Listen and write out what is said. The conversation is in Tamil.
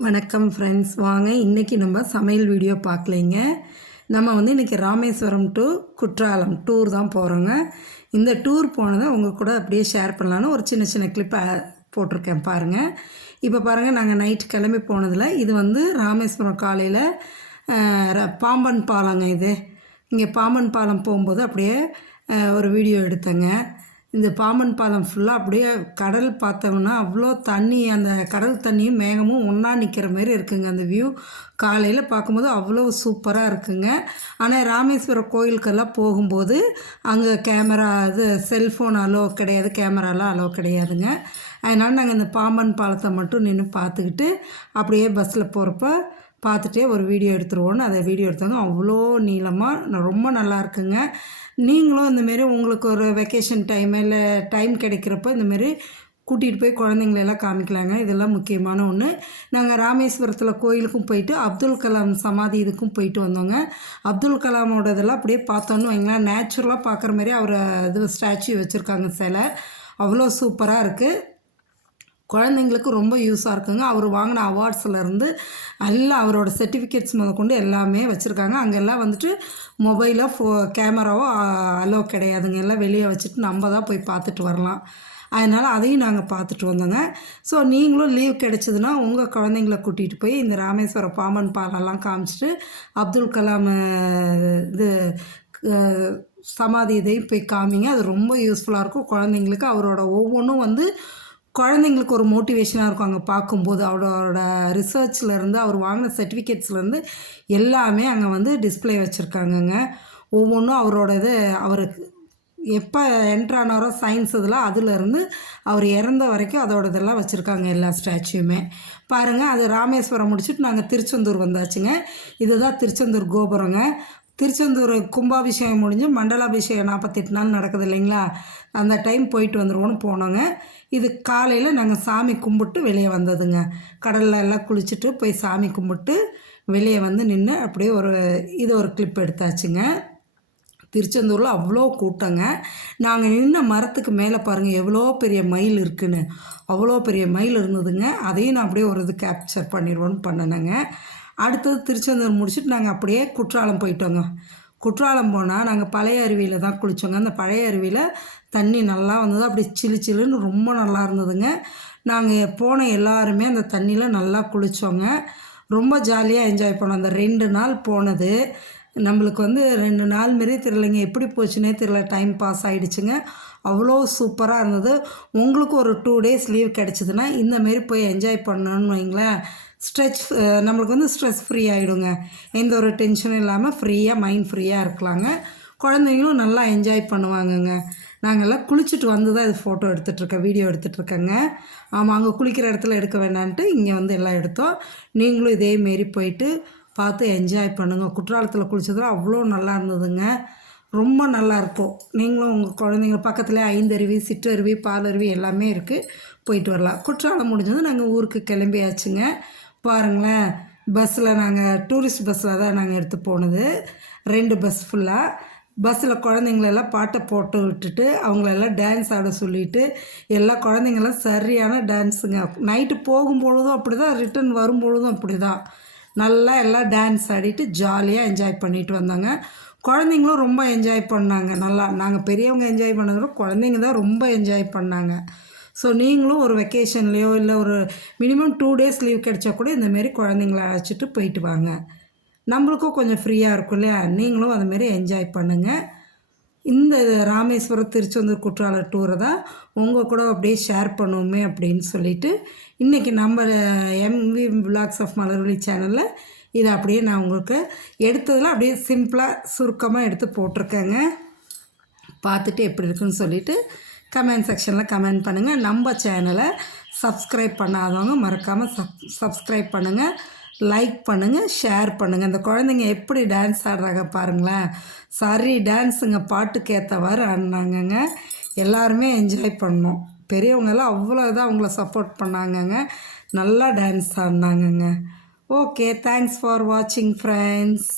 வணக்கம் ஃப்ரெண்ட்ஸ் வாங்க இன்றைக்கி நம்ம சமையல் வீடியோ பார்க்கலைங்க. நம்ம வந்து இன்றைக்கி ராமேஸ்வரம் டு குற்றாலம் டூர் தான் போகிறோங்க இந்த டூர் போனதை உங்கள் கூட அப்படியே ஷேர் பண்ணலான்னு ஒரு சின்ன சின்ன கிளிப்பை போட்டிருக்கேன் பாருங்கள் இப்போ பாருங்கள் நாங்கள் நைட் கிளம்பி போனதில் இது வந்து ராமேஸ்வரம் காலையில் பாம்பன் பாலங்க இது. இங்கே பாம்பன் பாலம் போகும்போது அப்படியே ஒரு வீடியோ எடுத்தேங்க. இந்த பாம்பன் பாலம் ஃபுல்லாக அப்படியே கடல் பார்த்தோம்னா அவ்வளோ தண்ணி அந்த கடல் தண்ணியும் மேகமும் ஒன்றா நிற்கிற மாதிரி இருக்குங்க அந்த வியூ காலையில் பார்க்கும்போது அவ்வளோ சூப்பராக இருக்குங்க. ஆனால் ராமேஸ்வரம் கோயிலுக்கெல்லாம் போகும்போது அங்கே கேமரா இது செல்ஃபோன் அலோ கிடையாது கேமராலாம் அலோ கிடையாதுங்க. அதனால் நாங்கள் இந்த பாம்பன் பாலத்தை மட்டும் நின்று பார்த்துக்கிட்டு அப்படியே பஸ்ஸில் போகிறப்ப பார்த்துட்டே ஒரு வீடியோ எடுத்துருவோன்னு அதை வீடியோ எடுத்தாங்க. அவ்வளோ நீளமாக ரொம்ப நல்லா இருக்குங்க. நீங்களும் இந்தமாரி உங்களுக்கு ஒரு வெக்கேஷன் டைம் இல்லை டைம் கிடைக்கிறப்ப இந்தமாரி கூட்டிகிட்டு போய் குழந்தைங்களெல்லாம் காமிக்கலாங்க. இதெல்லாம் முக்கியமான ஒன்று நாங்கள் ராமேஸ்வரத்தில் கோயிலுக்கும் போயிட்டு அப்துல் கலாம் சமாதி இதுக்கும் போயிட்டு வந்தோங்க. அப்துல் கலாமோடதெல்லாம் அப்படியே பார்த்தோன்னு வைங்களேன் நேச்சுரலாக பார்க்குற மாதிரி அவர் இது ஸ்டாச்சு வச்சுருக்காங்க சிலை. அவ்வளோ சூப்பராக இருக்குது குழந்தைங்களுக்கு ரொம்ப யூஸாக இருக்குங்க. அவர் வாங்கின அவார்ட்ஸ்லேருந்து எல்லாம் அவரோட சர்டிஃபிகேட்ஸ் முதற்கொண்டு எல்லாமே வச்சுருக்காங்க. அங்கெல்லாம் வந்துட்டு மொபைலோ ஃபோ கேமராவோ அலோ கிடையாதுங்க. எல்லாம் வெளியே வச்சுட்டு நம்ம தான் போய் பார்த்துட்டு வரலாம். அதனால் அதையும் நாங்கள் பார்த்துட்டு வந்தோங்க. ஸோ நீங்களும் லீவ் கிடைச்சதுன்னா உங்கள் குழந்தைங்கள கூட்டிகிட்டு போய் இந்த ராமேஸ்வரம் பாம்பன் பாலெல்லாம் காமிச்சிட்டு அப்துல் கலாம் இது சமாதி இதையும் போய் காமிங்க. அது ரொம்ப யூஸ்ஃபுல்லாக இருக்கும். குழந்தைங்களுக்கு அவரோட ஒவ்வொன்றும் வந்து குழந்தைங்களுக்கு ஒரு மோட்டிவேஷனாக இருக்கும் அங்கே பார்க்கும்போது. அவரோட ரிசர்ச்லேருந்து அவர் வாங்கின சர்டிஃபிகேட்ஸ்லேருந்து எல்லாமே அங்கே வந்து டிஸ்ப்ளே வச்சுருக்காங்கங்க. ஒவ்வொன்றும் அவரோட இது அவருக்கு எப்போ என்ட்ரானாரோ சயின்ஸ் இதெல்லாம் அதுலேருந்து அவர் இறந்த வரைக்கும் அதோட இதெல்லாம் வச்சுருக்காங்க எல்லா ஸ்டாச்சுவுமே பாருங்கள் அது ராமேஸ்வரம் முடிச்சுட்டு நாங்கள் திருச்செந்தூர் வந்தாச்சுங்க. இதுதான் திருச்செந்தூர் கோபுரங்க. திருச்செந்தூர் கும்பாபிஷேகம் முடிஞ்சு மண்டலாபிஷேகம் நாற்பத்தெட்டு நாள் நடக்குது இல்லைங்களா? அந்த டைம் போயிட்டு வந்துடுவோன்னு போனோங்க. இது காலையில் நாங்கள் சாமி கும்பிட்டு வெளியே வந்ததுங்க. கடலில் எல்லாம் குளிச்சுட்டு போய் சாமி கும்பிட்டு வெளியே வந்து நின்று அப்படியே ஒரு இது ஒரு கிளிப் எடுத்தாச்சுங்க. திருச்செந்தூரில் அவ்வளோ கூட்டங்க. நாங்கள் நின்ன மரத்துக்கு மேலே பாருங்கள் எவ்வளோ பெரிய மயில் இருக்குன்னு. அவ்வளோ பெரிய மயில் இருந்ததுங்க. அதையும் நான் அப்படியே ஒரு இது கேப்சர் பண்ணிடுவோன்னு பண்ணினேங்க. அடுத்தது திருச்செந்தூர் முடிச்சுட்டு நாங்கள் அப்படியே குற்றாலம் போயிட்டோங்க. குற்றாலம் போனால் நாங்கள் பழைய அருவியில் தான் குளித்தோங்க அந்த பழைய அருவியில் தண்ணி நல்லா வந்தது. அப்படி சிலு சிலுன்னு ரொம்ப நல்லா இருந்ததுங்க. நாங்கள் போன எல்லாருமே அந்த தண்ணியில் நல்லா குளித்தோங்க ரொம்ப ஜாலியாக என்ஜாய் பண்ணோம். அந்த ரெண்டு நாள் போனது. நம்மளுக்கு வந்து ரெண்டு நாள் மாரி தெரிலங்க எப்படி போச்சுன்னே தெரியல. டைம் பாஸ் ஆகிடுச்சுங்க அவ்வளோ சூப்பராக இருந்தது. உங்களுக்கு ஒரு டூ டேஸ் லீவ் கிடச்சிதுன்னா இந்தமாரி போய் என்ஜாய் பண்ணணும்னு வைங்களேன். ஸ்ட்ரெச் நம்மளுக்கு வந்து ஸ்ட்ரெஸ் ஃப்ரீ ஆகிடுங்க எந்த ஒரு டென்ஷனும் இல்லாமல் ஃப்ரீயாக மைண்ட் ஃப்ரீயாக இருக்கலாங்க. குழந்தைங்களும் நல்லா என்ஜாய் பண்ணுவாங்கங்க. நாங்கள்லாம் குளிச்சுட்டு வந்து தான் இது ஃபோட்டோ எடுத்துகிட்ருக்கேன் வீடியோ எடுத்துகிட்ருக்கேங்க ஆமாம் அங்கே குளிக்கிற இடத்துல எடுக்க வேண்டான்ட்டு இங்கே வந்து எல்லாம் எடுத்தோம். நீங்களும் இதேமாரி போயிட்டு பார்த்து என்ஜாய் பண்ணுங்கள் குற்றாலத்தில் குளிச்சதுல அவ்வளோ நல்லா இருந்ததுங்க. ரொம்ப நல்லா இருக்கும். நீங்களும் உங்கள் குழந்தைங்க பக்கத்தில் ஐந்தருவி சிற்றருவி பாலருவி எல்லாமே இருக்குது போயிட்டு வரலாம். குற்றாலம் முடிஞ்சதும் நாங்கள் ஊருக்கு கிளம்பியாச்சுங்க. பாருங்களேன் பஸ்ஸில் நாங்கள் டூரிஸ்ட் பஸ்ஸில் தான் நாங்கள் எடுத்து போனது. ரெண்டு பஸ் ஃபுல்லாக பஸ்ஸில் குழந்தைங்களெல்லாம் பாட்டை போட்டு விட்டுட்டு அவங்களெல்லாம் டான்ஸ் ஆட சொல்லிட்டு எல்லா குழந்தைங்களாம் சரியான டான்ஸுங்க நைட்டு போகும்பொழுதும் அப்படி தான் ரிட்டன் வரும்பொழுதும் அப்படி தான் நல்லா எல்லாம் டான்ஸ் ஆடிட்டு ஜாலியாக என்ஜாய் பண்ணிட்டு வந்தாங்க. குழந்தைங்களும் ரொம்ப என்ஜாய் பண்ணாங்க. நல்லா நாங்கள் பெரியவங்க என்ஜாய் பண்ணதோட குழந்தைங்க தான் ரொம்ப என்ஜாய் பண்ணாங்க. ஸோ நீங்களும் ஒரு வெக்கேஷன்லேயோ இல்லை ஒரு மினிமம் டூ டேஸ் லீவ் கிடைச்சா கூட இந்தமாரி குழந்தைங்கள அழைச்சிட்டு போயிட்டு வாங்க. நம்மளுக்கும் கொஞ்சம் ஃப்ரீயாக இருக்கும் இல்லையா? நீங்களும் அதுமாரி என்ஜாய் பண்ணுங்கள் இந்த ராமேஸ்வரம் திருச்செந்தூர் குற்றால டூரை தான் உங்கள் கூட அப்படியே ஷேர் பண்ணுவோமே அப்படின்னு சொல்லிட்டு இன்றைக்கி நம்ம எம்வி விலாக்ஸ் ஆஃப் மலர்வழி சேனலில் இதை அப்படியே நான் உங்களுக்கு எடுத்ததில் அப்படியே சிம்பிளாக சுருக்கமாக எடுத்து போட்டிருக்கேங்க. பார்த்துட்டு எப்படி இருக்குன்னு சொல்லிட்டு கமெண்ட் செக்ஷனில் கமெண்ட் பண்ணுங்கள் நம்ம சேனலை சப்ஸ்கிரைப் பண்ணாதவங்க மறக்காமல் சப் சப்ஸ்கிரைப் பண்ணுங்கள் லைக் பண்ணுங்கள் ஷேர் பண்ணுங்கள் இந்த குழந்தைங்க எப்படி டான்ஸ் ஆடுறாங்க பாருங்களேன். சரி டான்ஸுங்க பாட்டுக்கு ஏற்றவாறு ஆடினாங்கங்க. எல்லாருமே என்ஜாய் பண்ணோம். பெரியவங்கெல்லாம் அவ்வளோ இதாக அவங்கள சப்போர்ட் பண்ணாங்கங்க. நல்லா டான்ஸ் ஆடினாங்கங்க. ஓகே தேங்க்ஸ் ஃபார் வாட்சிங் ஃப்ரெண்ட்ஸ்.